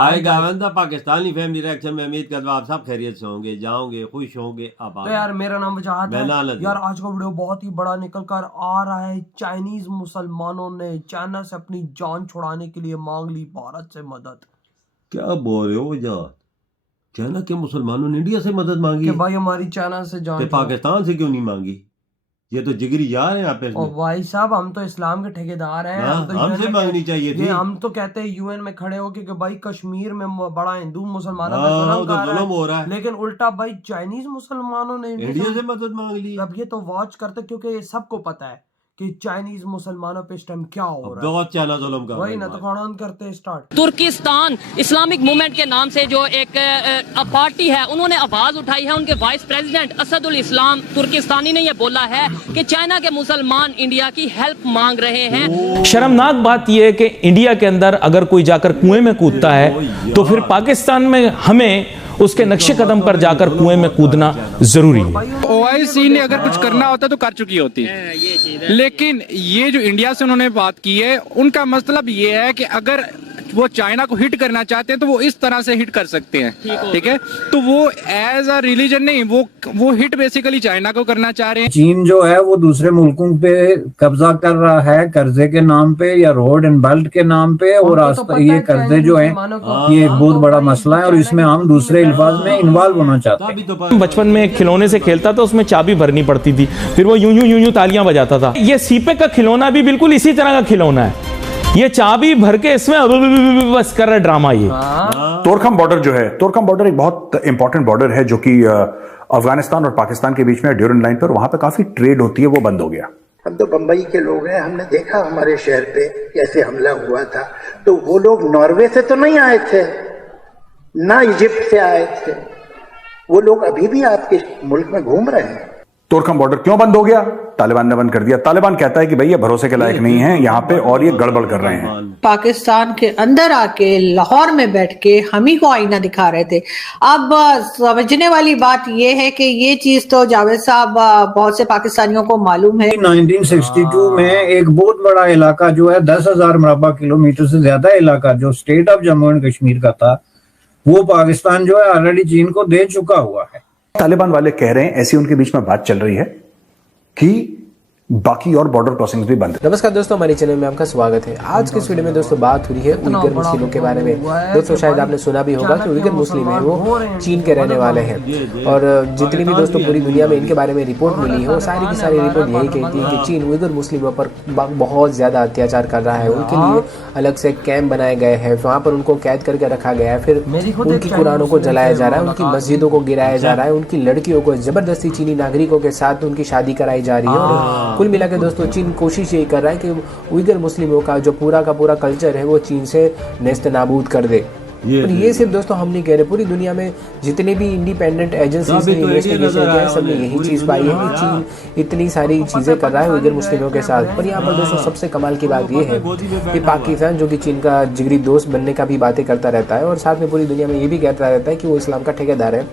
आएगा बंदा Pakistani family reaction में उम्मीद करता हूं आप सब खैरियत से होंगे, जाओगे खुश होंगे आबाद। तो यार मेरा नाम वजाहत मैं है। नालद यार आज का वीडियो बहुत ही बड़ा निकल कर आ रहा है। चाइनीज मुसलमानों ने चाइना से अपनी जान छुड़ाने के लिए मांग ली भारत से मदद। क्या बोल रहे हो वजाहत? चाइना के मुसलमानों ने इंडिया से मदद मांगी कि है? भाई हमारी चाइना से जान ते छुड़ाओ। पाकिस्तान से क्यों नहीं मांगी? ये तो जिगरी यार हैं आपस और में। भाई साहब हम तो इस्लाम के ठेकेदार हैं। हाँ, हम तो हमसे UN मांगनी चाहिए थी। हम तो कहते हैं यूएन में खड़े हो कि भाई कश्मीर में बड़ा हिंदू मुसलमानों पे हाँ, जुल्म उधर कर रहा जुल्म हो रहा है, है। लेकिन उल्टा भाई चाइनीज मुसलमानों ने इंडिया से मदद मांग ली। अब ये तो वॉच करते क्योंकि ये सबको पता है कि चाइनीज मुसलमानों पे इस टाइम क्या हो अब रहा है। बहुत चाइना जुल्म कर रहा वही है ना, इस तो बार। खड़ान करते हैं स्टार्ट। तुर्किस्तान इस्लामिक मूवमेंट के नाम से जो एक पार्टी है, उन्होंने आवाज उठाई है। उनके वाइस प्रेसिडेंट असदुल इस्लाम तुर्किस्तानी ने यह बोला है कि चाइना के मुसलमान इंडिया की हेल्प मांग रहे हैं। शर्मनाक बात यह है कि इंडिया के अंदर अगर कोई जाकर कुएं में कूदता है तो फिर पाकिस्तान में हमें उसके नक्शे कदम पर जाकर कुएं में कूदना जरूरी है। ओआईसी ने अगर कुछ करना होता तो कर चुकी होती, लेकिन ये जो इंडिया से उन्होंने बात की है, उनका मतलब ये है कि अगर वो चाइना को हिट करना चाहते हैं तो वो इस तरह से हिट कर सकते हैं, ठीक है। तो वो एज अ रिलीजन नहीं, वो हिट बेसिकली चाइना को करना चाह रहे हैं। चीन जो है वो दूसरे मुल्कों पे कब्जा कर रहा है कर्जे के नाम पे या रोड एंड बेल्ट के नाम पे, और ये कर्जे जो है ये एक बहुत बड़ा मसला है और इसमें हम दूसरे अल्फाज में इन्वॉल्व होना चाहते हैं। बचपन में एक खिलौने से खेलता था, उसमें चाबी भरनी पड़ती थी, फिर वो यूं यूं यूं यूं तालियां बजाता था। ये सीपे का खिलौना भी बिल्कुल इसी तरह का खिलौना है। ये चाबी भर के इसमें बस कर रहा है ड्रामा। ये तोरखम बॉर्डर जो है, तोरखम बॉर्डर एक बहुत इंपॉर्टेंट बॉर्डर है जो कि अफगानिस्तान और पाकिस्तान के बीच में ड्यूरन लाइन पर, वहां पे काफी ट्रेड होती है, वो बंद हो गया। हम तो बंबई के लोग हैं, हमने देखा हमारे शहर पे कैसे हमला हुआ था। तो वो लोग नॉर्वे से तो नहीं आए थे, ना इजिप्ट से आए थे, वो लोग अभी भी आपके मुल्क में घूम रहे हैं। तोरखम बॉर्डर क्यों बंद हो गया? तालिबान ने बंद कर दिया। तालिबान कहता है कि भाई ये भरोसे के लायक नहीं है यहाँ पे और ये गड़बड़ कर रहे हैं। पाकिस्तान के अंदर आके लाहौर में बैठ के हम ही को आईना दिखा रहे थे। अब समझने वाली बात ये है कि ये चीज तो जावेद साहब बहुत से पाकिस्तानियों को मालूम है। 1962 में एक बहुत बड़ा इलाका जो है 10,000 मुरब्बा किलोमीटर से ज्यादा इलाका जो state of Jammu and Kashmir का था, वो पाकिस्तान जो है ऑलरेडी चीन को दे चुका हुआ है। तालिबान वाले कह रहे हैं, ऐसी उनके बीच में बात चल रही है कि बाकी और बॉर्डर क्रॉसिंग्स भी बंद है। नमस्कार दोस्तों, हमारे चैनल में आपका स्वागत है। आज के इस वीडियो में दोस्तों बात हो रही है उइगर मुस्लिमों के बारे में। दोस्तों शायद आपने सुना भी होगा कि उइगर मुस्लिम है वो चीन के रहने वाले हैं, और जितनी भी दोस्तों पूरी दुनिया में इनके बारे में रिपोर्ट मिली है वो सारी की सारी रिपोर्ट यही कहती है कि चीन उइगर मुस्लिमों पर बहुत ज्यादा अत्याचार कर रहा है। उनके लिए अलग से कैंप बनाए गए हैं, वहाँ पर उनको कैद करके रखा गया है, फिर उनकी कुरानों को जलाया जा रहा है, उनकी मस्जिदों को गिराया जा रहा है, उनकी लड़कियों को जबरदस्ती चीनी नागरिकों के साथ उनकी शादी कराई जा रही है। और कुल मिला के दोस्तों चीन कोशिश यही कर रहा है कि उइगर मुस्लिमों का जो पूरा का पूरा कल्चर है वो चीन से नेस्त नाबूद कर दे। और ये सिर्फ दोस्तों हम नहीं कह रहे, पूरी दुनिया में जितने भी इंडिपेंडेंट एजेंसीज ने इन्वेस्टिगेशन किया है सबने यही चीज पाई है कि चीन इतनी सारी चीजें कर रहा है उइगर मुस्लिमों के साथ। पर यहाँ पर दोस्तों सबसे कमाल की बात ये है कि पाकिस्तान जो कि चीन का जिगरी दोस्त बनने का भी बातें करता रहता है और साथ में पूरी दुनिया में ये भी कहता रहता है कि वो इस्लाम का ठेकेदार है,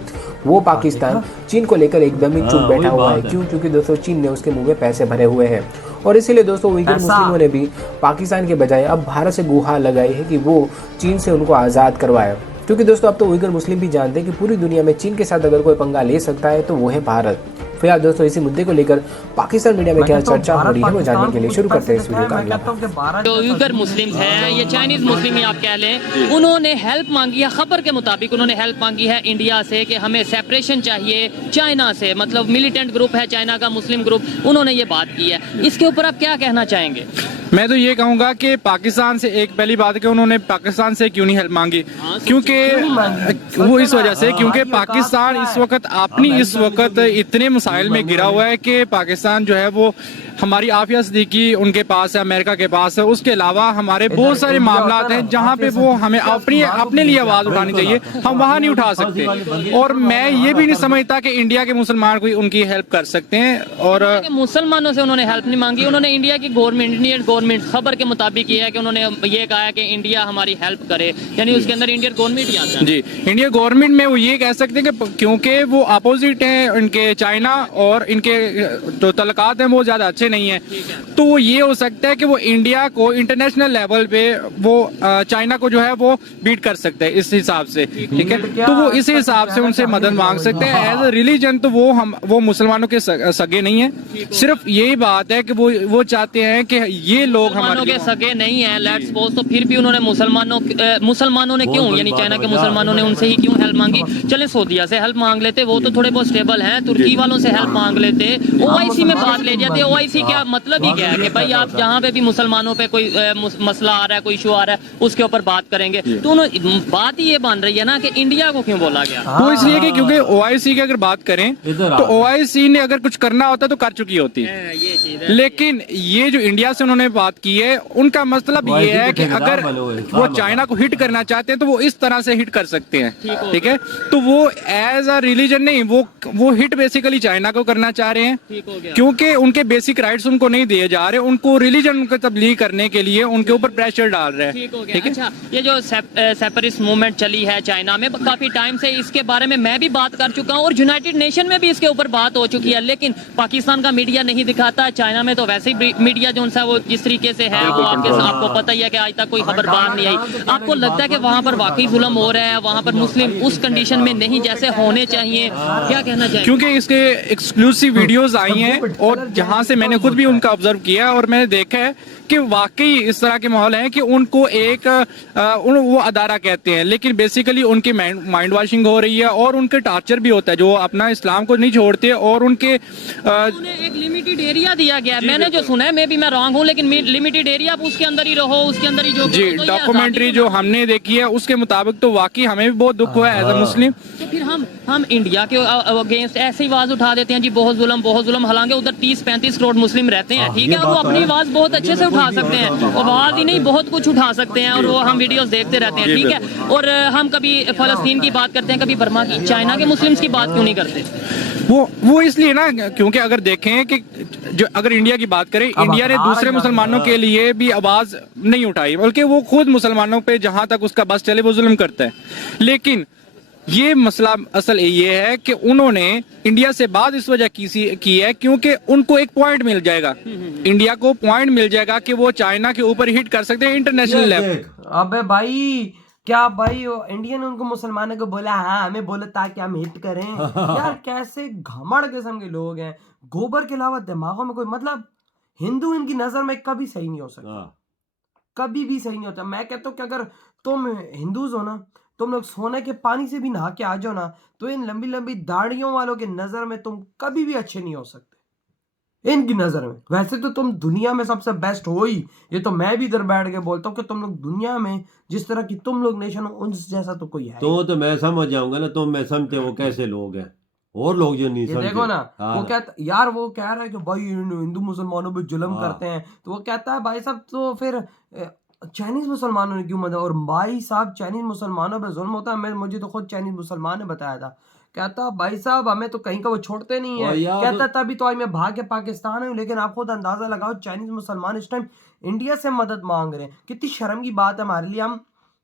वो पाकिस्तान चीन को लेकर एकदम ही चुप बैठा हुआ है। क्यों? क्योंकि दोस्तों चीन ने उसके मुंह में पैसे भरे हुए हैं, और इसीलिए दोस्तों उइगर मुस्लिमों ने भी पाकिस्तान के बजाय अब भारत से गुहार लगाई है कि वो चीन से उनको आज़ाद करवाए। क्योंकि दोस्तों अब तो उइगर मुस्लिम भी जानते हैं कि पूरी दुनिया में चीन के साथ अगर कोई पंगा ले सकता है तो वो है भारत। फिलहाल दोस्तों इसी मुद्दे को लेकर पाकिस्तान मीडिया में क्या चर्चा हो रही है वो जानने के लिए शुरू करते हैं इस वीडियो का अगला। जो उइगर मुस्लिम हैं, ये चाइनीज मुस्लिम ही आप कह लें, उन्होंने हेल्प मांगी है। खबर के मुताबिक उन्होंने हेल्प मांगी है इंडिया से कि हमें सेपरेशन चाहिए चाइना से, मतलब मिलिटेंट ग्रुप है चाइना का, मुस्लिम ग्रुप, उन्होंने ये बात की है। इसके ऊपर आप क्या कहना चाहेंगे? मैं तो ये कहूंगा कि पाकिस्तान से एक पहली बात है कि उन्होंने पाकिस्तान से क्यों नहीं हेल्प मांगी, क्योंकि वो इस वजह से क्योंकि पाकिस्तान इस वक्त इतने मसाइल में गिरा हुआ है कि पाकिस्तान जो है वो हमारी आफिया सदीकी उनके पास है, अमेरिका के पास है, उसके अलावा हमारे बहुत सारे मामला हैं जहाँ पे वो हमें अपने लिए आवाज उठानी चाहिए, हम वहाँ नहीं उठा सकते। और मैं ये भी नहीं समझता कि इंडिया के मुसलमान कोई उनकी हेल्प कर सकते हैं। और मुसलमानों से उन्होंने हेल्प नहीं मांगी, उन्होंने इंडिया की गवर्नमेंट, इंडियन गवर्नमेंट खबर के मुताबिक ये है कि उन्होंने ये कहा है कि इंडिया हमारी हेल्प करे, यानी उसके अंदर इंडियन गवर्नमेंट ही आता है। जी, इंडिया गवर्नमेंट में वो ये कह सकते हैं कि क्योंकि वो अपोजिट है उनके चाइना और इनके जो तल्लुकात हैं वो ज्यादा अच्छे नहीं है, तो वो ये हो सकता है कि वो इंडिया को इंटरनेशनल लेवल पे वो चाइना को जो है वो बीट कर सकते हैं इस हिसाब से, ठीक है। तो वो इस हिसाब से उनसे मदद मांग सकते हैं। एज ए रिलीजन तो वो मुसलमानों के सगे नहीं है, सिर्फ यही बात है कि वो चाहते हैं कि ये लोग मुसलमानों के सगे नहीं है, लेट्स सपोज, तो फिर भी उन्होंने मुसलमानों ने क्यों, यानी चाइना के मुसलमानों ने उनसे ही क्यों हेल्प मांगी? चले सऊदीया से हेल्प मांग लेते, वो तो थोड़े बहुत स्टेबल हैं, तुर्की वालों से हेल्प मांग लेते, ओआईसी में बात ले जाते। ओआईसी क्या मतलब ही क्या है कि भाई आप जहाँ पे भी मुसलमानों पे कोई मसला आ रहा है, कोई इशू आ रहा है, उसके ऊपर बात करेंगे। तो बात ही ये बन रही है ना कि इंडिया को क्यों बोला गया? वो इसलिए कि क्योंकि ओआईसी की अगर बात करें तो ओआईसी ने अगर कुछ करना होता तो कर चुकी होती, लेकिन ये जो इंडिया से उन्होंने बात की है, उनका मतलब ये है कि अगर वो चाइना को हिट करना चाहते हैं तो वो इस तरह से हिट कर सकते हैं, ठीक है। तो वो एज अ रिलीजन नहीं, वो हिट बेसिकली चाइना को करना चाह रहे हैं, क्योंकि उनके बेसिक राइट्स उनको नहीं दिए जा रहे, उनको रिलीजन को तब्लीग करने के लिए उनके ऊपर प्रेशर डाल रहे हैं, ठीक है। अच्छा, ये जो सेपरेटिस्ट मूवमेंट चली है चाइना में काफी टाइम से, इसके बारे में मैं भी बात कर चुका हूँ और यूनाइटेड नेशन में भी इसके ऊपर बात हो चुकी है, लेकिन पाकिस्तान का मीडिया नहीं दिखाता। चाइना में तो वैसे ही मीडिया जो सा वो जिस तरीके से है, वो आपको पता ही है कि आज तक कोई खबर बाहर नहीं आई। आपको लगता है कि वहाँ पर वाकई जुल्म हो रहा है, वहाँ पर मुस्लिम उस कंडीशन में नहीं जैसे होने चाहिए? क्या कहना चाहिए? क्योंकि इसके एक्सक्लूसिव वीडियोस आई हैं और जहां से मैंने खुद भी उनका ऑब्जर्व किया और मैंने देखा है कि वाकई इस तरह के माहौल है कि उनको एक वो अदारा कहते हैं, लेकिन बेसिकली उनकी माइंड वॉशिंग हो रही है और उनके टार्चर भी होता है, जो अपना इस्लाम को नहीं छोड़ते। और उनके एक लिमिटेड एरिया दिया गया है, मैंने जो सुना है, मैं भी रॉन्ग हूँ, लेकिन लिमिटेड एरिया, आप उसके अंदर ही रहो, उसके अंदर ही जो जी डॉक्यूमेंट्री जो हमने देखी है उसके मुताबिक तो वाकई हमें भी बहुत दुख हुआ है एज ए मुस्लिम। तो फिर हम इंडिया के अगेंस्ट ऐसे ही आवाज उठा देते हैं जी, बहुत जुल्म, हालांकि उधर 30-35 करोड़ मुस्लिम रहते हैं, ठीक है, वो अपनी आवाज बहुत अच्छे से उठा सकते हैं, आवाज ही नहीं बहुत कुछ उठा सकते हैं, और वो हम वीडियोस देखते रहते हैं, ठीक है। और हम कभी फलस्तीन की बात करते हैं, कभी बर्मा की, चाइना के मुस्लिम्स की बात क्यों नहीं करते? वो इसलिए ना, क्योंकि अगर देखें कि जो अगर इंडिया की बात करें, इंडिया ने दूसरे मुसलमानों के लिए भी आवाज नहीं उठाई, बल्कि वो खुद मुसलमानों पे जहां तक उसका बस चले वो जुल्म करता है। लेकिन ये मसला असल ये है कि उन्होंने इंडिया से बात इस वजह की है क्योंकि उनको एक पॉइंट मिल जाएगा, इंडिया को पॉइंट मिल जाएगा कि वो चाइना के ऊपर हिट कर सकते हैं इंटरनेशनल लेवल। अबे भाई, क्या भाई इंडिया ने उनको मुसलमानों को बोला, हाँ हमें बोला ताकि हम हिट करें? यार कैसे घमड़ किस्म के लोग हैं, गोबर के अलावा दिमागों में कोई मतलब, हिंदू इनकी नजर में कभी सही नहीं हो सकता, कभी भी सही नहीं होता। मैं कहता हूँ कि अगर तुम हिंदूज हो ना, तुम लोग सोने के पानी से भी नहा के आ जाओ ना, तो इन लंबी लंबी दाढ़ियों वालों के नजर में तुम कभी भी अच्छे नहीं हो सकते इनकी नजर में। वैसे तो तुम दुनिया में सबसे बेस्ट हो ही, ये तो मैं भी इधर बैठ के बोलता हूँ कि तुम लोग दुनिया में जिस तरह की तुम लोग नेशन हो, उन जैसा तो कोई है। तो मैं समझ जाऊंगा ना, तुम मैं समझते वो कैसे लोग हैं, और लोग जो नहीं समझते। देखो ना, वो कहता यार, वो कह रहा है कि भाई हिंदू मुसलमानों पे जुल्म करते हैं, तो वो कहता है भाई साहब तो फिर चाइनीज मुसलमानों ने क्यों मदद? और भाई साहब चाइनीज मुसलमानों पे जुल्म होता है, मुझे तो खुद चाइनीज मुसलमान ने बताया था, कहता भाई साहब हमें तो कहीं का वो छोड़ते नहीं है, कहता तभी तो आज मैं भाग के पाकिस्तान हूँ। लेकिन आप खुद अंदाजा लगाओ, चाइनीज मुसलमान इस टाइम इंडिया से मदद मांग रहे हैं, कितनी शर्म की बात है हमारे लिए। हम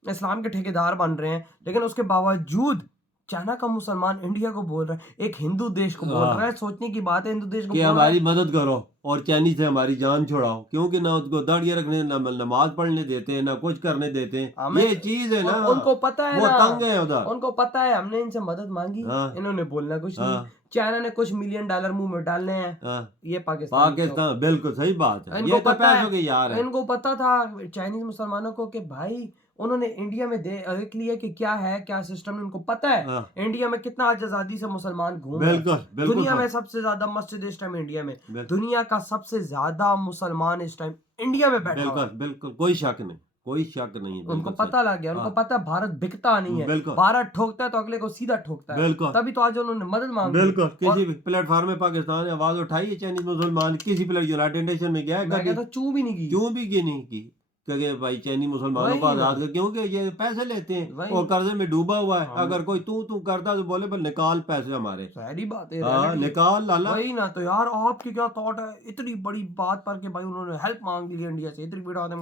इस्लाम के ठेकेदार बन रहे हैं, लेकिन उसके बावजूद चाइना का मुसलमान इंडिया को बोल रहा है, एक हिंदू देश को बोल रहा है। सोचने की बात है, हिंदू देश को हमारी मदद करो और चाइनीज से हमारी जान छुड़ाओ, क्योंकि ना उसको दाढ़ियाँ रखने, ना नमाज पढ़ने देते हैं, ना कुछ करने देते हैं। ये चीज है ना, उनको पता है, वो तंग है उधर, उनको पता है हमने इनसे मदद मांगी, इन्होंने बोलना कुछ नहीं। चाइना ने कुछ $1 मिलियन मुंह में डालने हैं, ये पाकिस्तान बिल्कुल सही बात है, ये तो पैसों के यार है। इनको पता था चाइनीज मुसलमानों को कि भाई उन्होंने इंडिया में देख लिया कि क्या है, क्या सिस्टम, उनको पता है इंडिया में कितना आजादी से मुसलमान घूम रहे हैं। दुनिया में सबसे ज्यादा मस्जिद इस टाइम इंडिया में, दुनिया का सबसे ज्यादा मुसलमान इस टाइम इंडिया में बैठा हुआ है। बिल्कुल कोई शक नहीं, कोई शक नहीं। उनको पता लग गया, उनको पता है भारत बिकता नहीं है, भारत ठोकता है तो अगले को सीधा ठोकता है, तभी तो आज उन्होंने मदद मांगी। बिल्कुल किसी भी प्लेटफॉर्म में पाकिस्तान ने आवाज उठाई है, चाइनीज मुसलमान किसी प्लेट यूनाइटेड नेशन में गया है, चू भी नहीं की, क्यों भी नहीं की, क्योंकि भाई चाइनीज मुसलमानों को आजाद कर, क्योंकि ये पैसे लेते हैं और कर्जे में डूबा हुआ है। अगर कोई तू करता तो बोले निकाल पैसे हमारे, सारी बात है, निकाल लाला। वही ना। तो यार आपकी क्या थॉट है इतनी बड़ी बात पर कि भाई उन्होंने हेल्प मांग ली इंडिया से, इतनी बड़ी बात है।